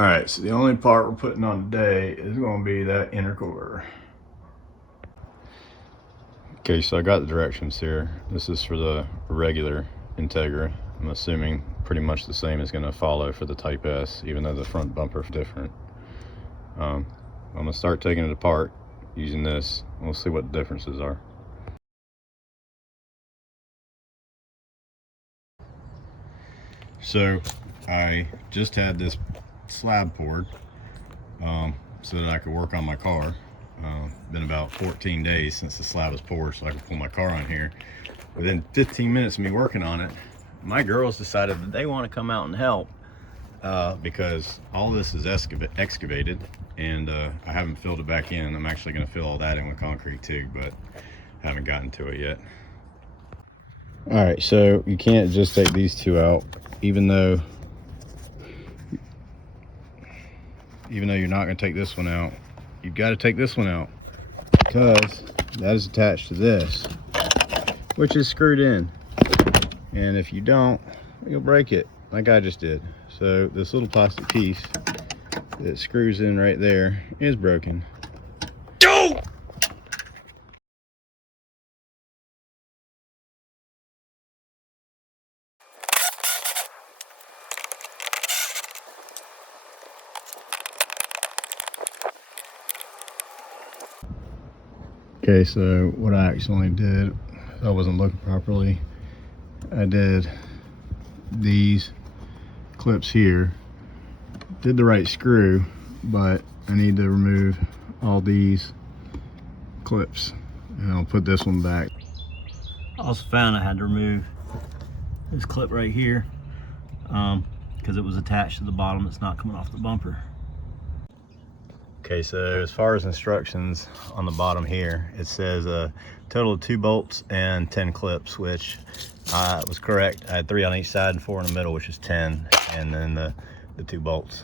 All right, so the only part we're putting on today is going to be that intercooler. Okay, so I got the directions here. This is for the regular Integra. I'm assuming pretty much the same is going to follow for the Type S, even though the front bumper is different. I'm going to start taking it apart using this. We'll see what the differences are. So I just had this slab poured so that I could work on my car. Been about 14 days since the slab was poured, so I could pull my car on here. Within 15 minutes of me working on it, my girls decided that they want to come out and help because all this is excavated, and I haven't filled it back in. I'm actually going to fill all that in with concrete too, but haven't gotten to it yet. All right, so you can't just take these two out, even though you're not going to take this one out. You've got to take this one out because that is attached to this, which is screwed in, and if you don't, you'll break it like I just did. So this little plastic piece that screws in right there is broken. Oh! Okay, so what I accidentally did, I wasn't looking properly. I did these clips here, did the right screw, but I need to remove all these clips, and I'll put this one back. I also found I had to remove this clip right here because it was attached to the bottom. It's not coming off the bumper. Okay, so as far as instructions on the bottom here, it says a total of 2 bolts and 10 clips, which was correct. I had 3 on each side and 4 in the middle, which is 10, and then the 2 bolts.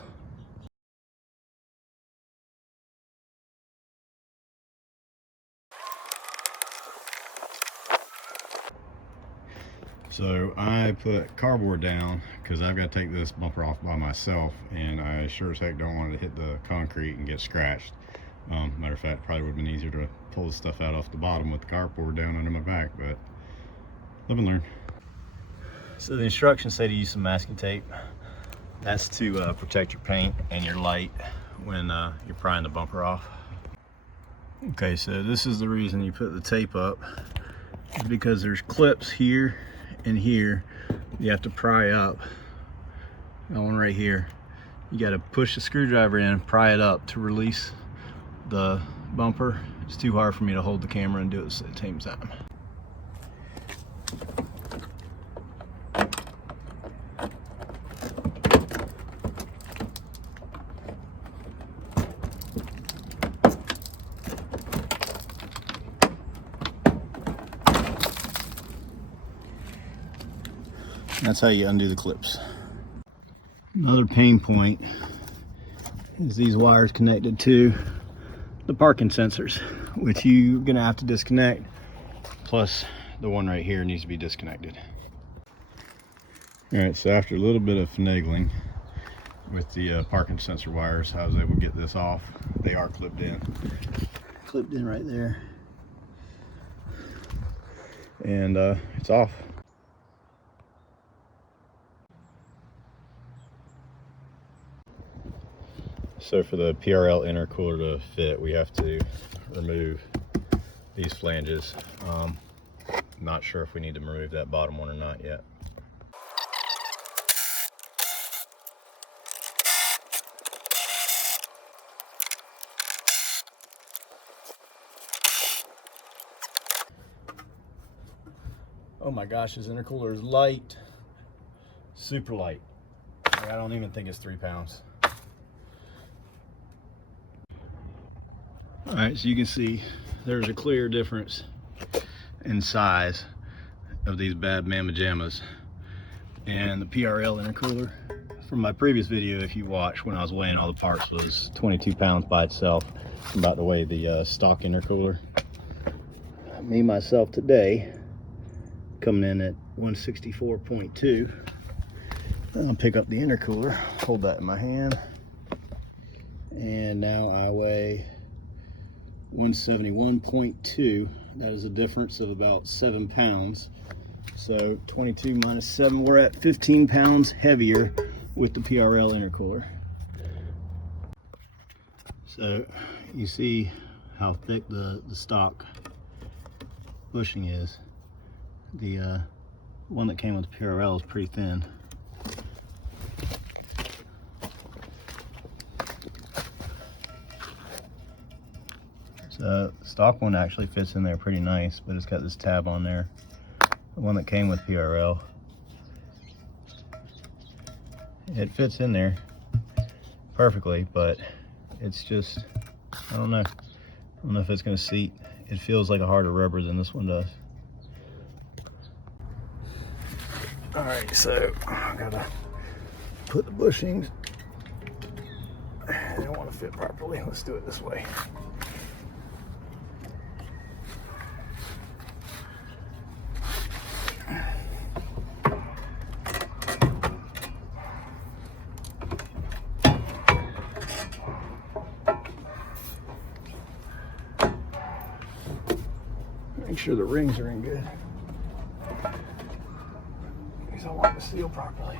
So I put cardboard down because I've got to take this bumper off by myself, and I sure as heck don't want it to hit the concrete and get scratched. Matter of fact, probably would have been easier to pull the stuff out off the bottom with the cardboard down under my back, but live and learn. So the instructions say to use some masking tape. That's to protect your paint and your light when you're prying the bumper off. Okay, so this is the reason you put the tape up, is because there's clips here and here you have to pry up. That one right here, you got to push the screwdriver in, pry it up to release the bumper. It's too hard for me to hold the camera and do it at the same time. That's how you undo the clips. Another pain point is these wires connected to the parking sensors, which you're gonna have to disconnect, plus the one right here needs to be disconnected. All right, so after a little bit of finagling with the parking sensor wires, I was able to get this off. They are clipped in right there, and it's off. So for the PRL intercooler to fit, we have to remove these flanges. Not sure if we need to remove that bottom one or not yet. Oh my gosh, this intercooler is light. Super light. I don't even think it's 3 pounds. All right, so you can see there's a clear difference in size of these bad mamma jammas and the PRL intercooler. From my previous video, if you watch, when I was weighing all the parts, was 22 pounds by itself, about the way the stock intercooler. Me myself today coming in at 164.2. I'll pick up the intercooler, hold that in my hand. and now I weigh 171.2. That is a difference of about 7 pounds. So 22 minus 7, we're at 15 pounds heavier with the PRL intercooler. So you see how thick the stock bushing is. The one that came with the PRL is pretty thin. So the stock one actually fits in there pretty nice, but it's got this tab on there. The one that came with PRL, it fits in there perfectly, but it's just, I don't know if it's gonna seat. It feels like a harder rubber than this one does. All right, so I gotta put the bushings. They don't want to fit properly. Let's do it this way. Make sure the rings are in good. Because I want to seal properly.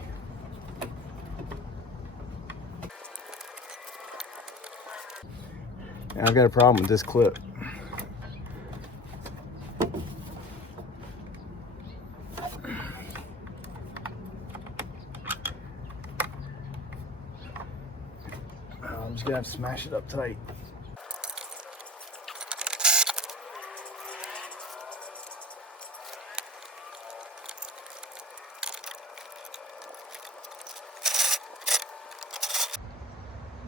Now I've got a problem with this clip. I'm just gonna have to smash it up tight.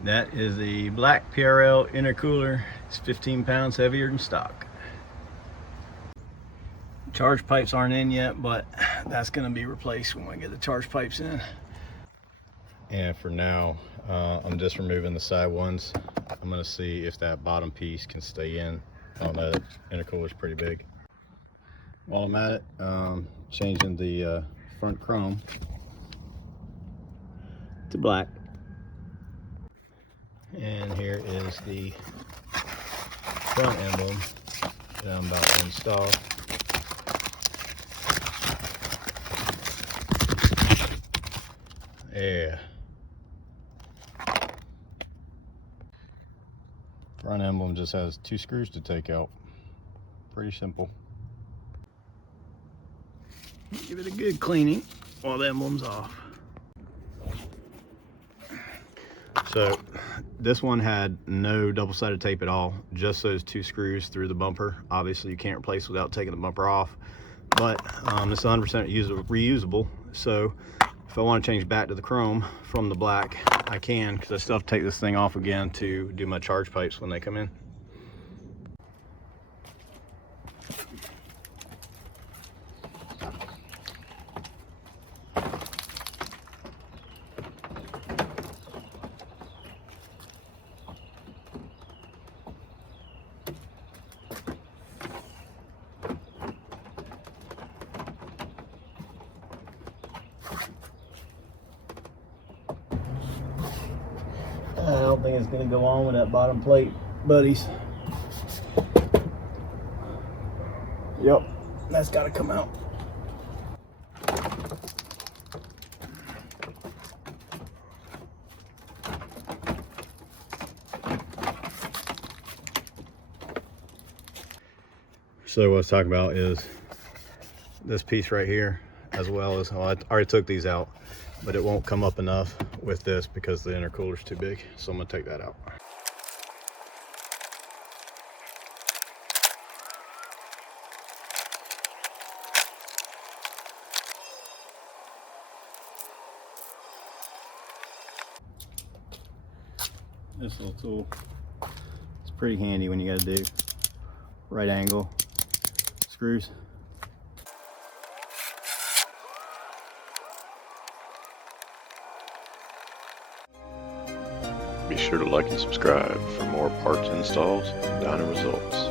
That is the black PRL intercooler. It's 15 pounds heavier than stock. Charge pipes aren't in yet, but that's gonna be replaced when we get the charge pipes in. And for now, I'm just removing the side ones. I'm gonna see if that bottom piece can stay in. I don't know, that intercooler's pretty big. While I'm at it, changing the front chrome to black. And here is the front emblem that I'm about to install. Yeah. Front emblem just has 2 screws to take out. Pretty simple. Give it a good cleaning while the emblem's off. So this one had no double-sided tape at all, just those 2 screws through the bumper. Obviously you can't replace without taking the bumper off, but it's 100% reusable. So if I want to change back to the chrome from the black, I can, because I still have to take this thing off again to do my charge pipes when they come in. I don't think it's going to go on with that bottom plate, buddies. Yep, that's got to come out. So what I was talking about is this piece right here, as well as, well, I already took these out, but it won't come up enough with this because the intercooler is too big. So I'm gonna take that out. This little tool, it's pretty handy when you gotta do right angle screws. Be sure to like and subscribe for more parts installs and dyno results.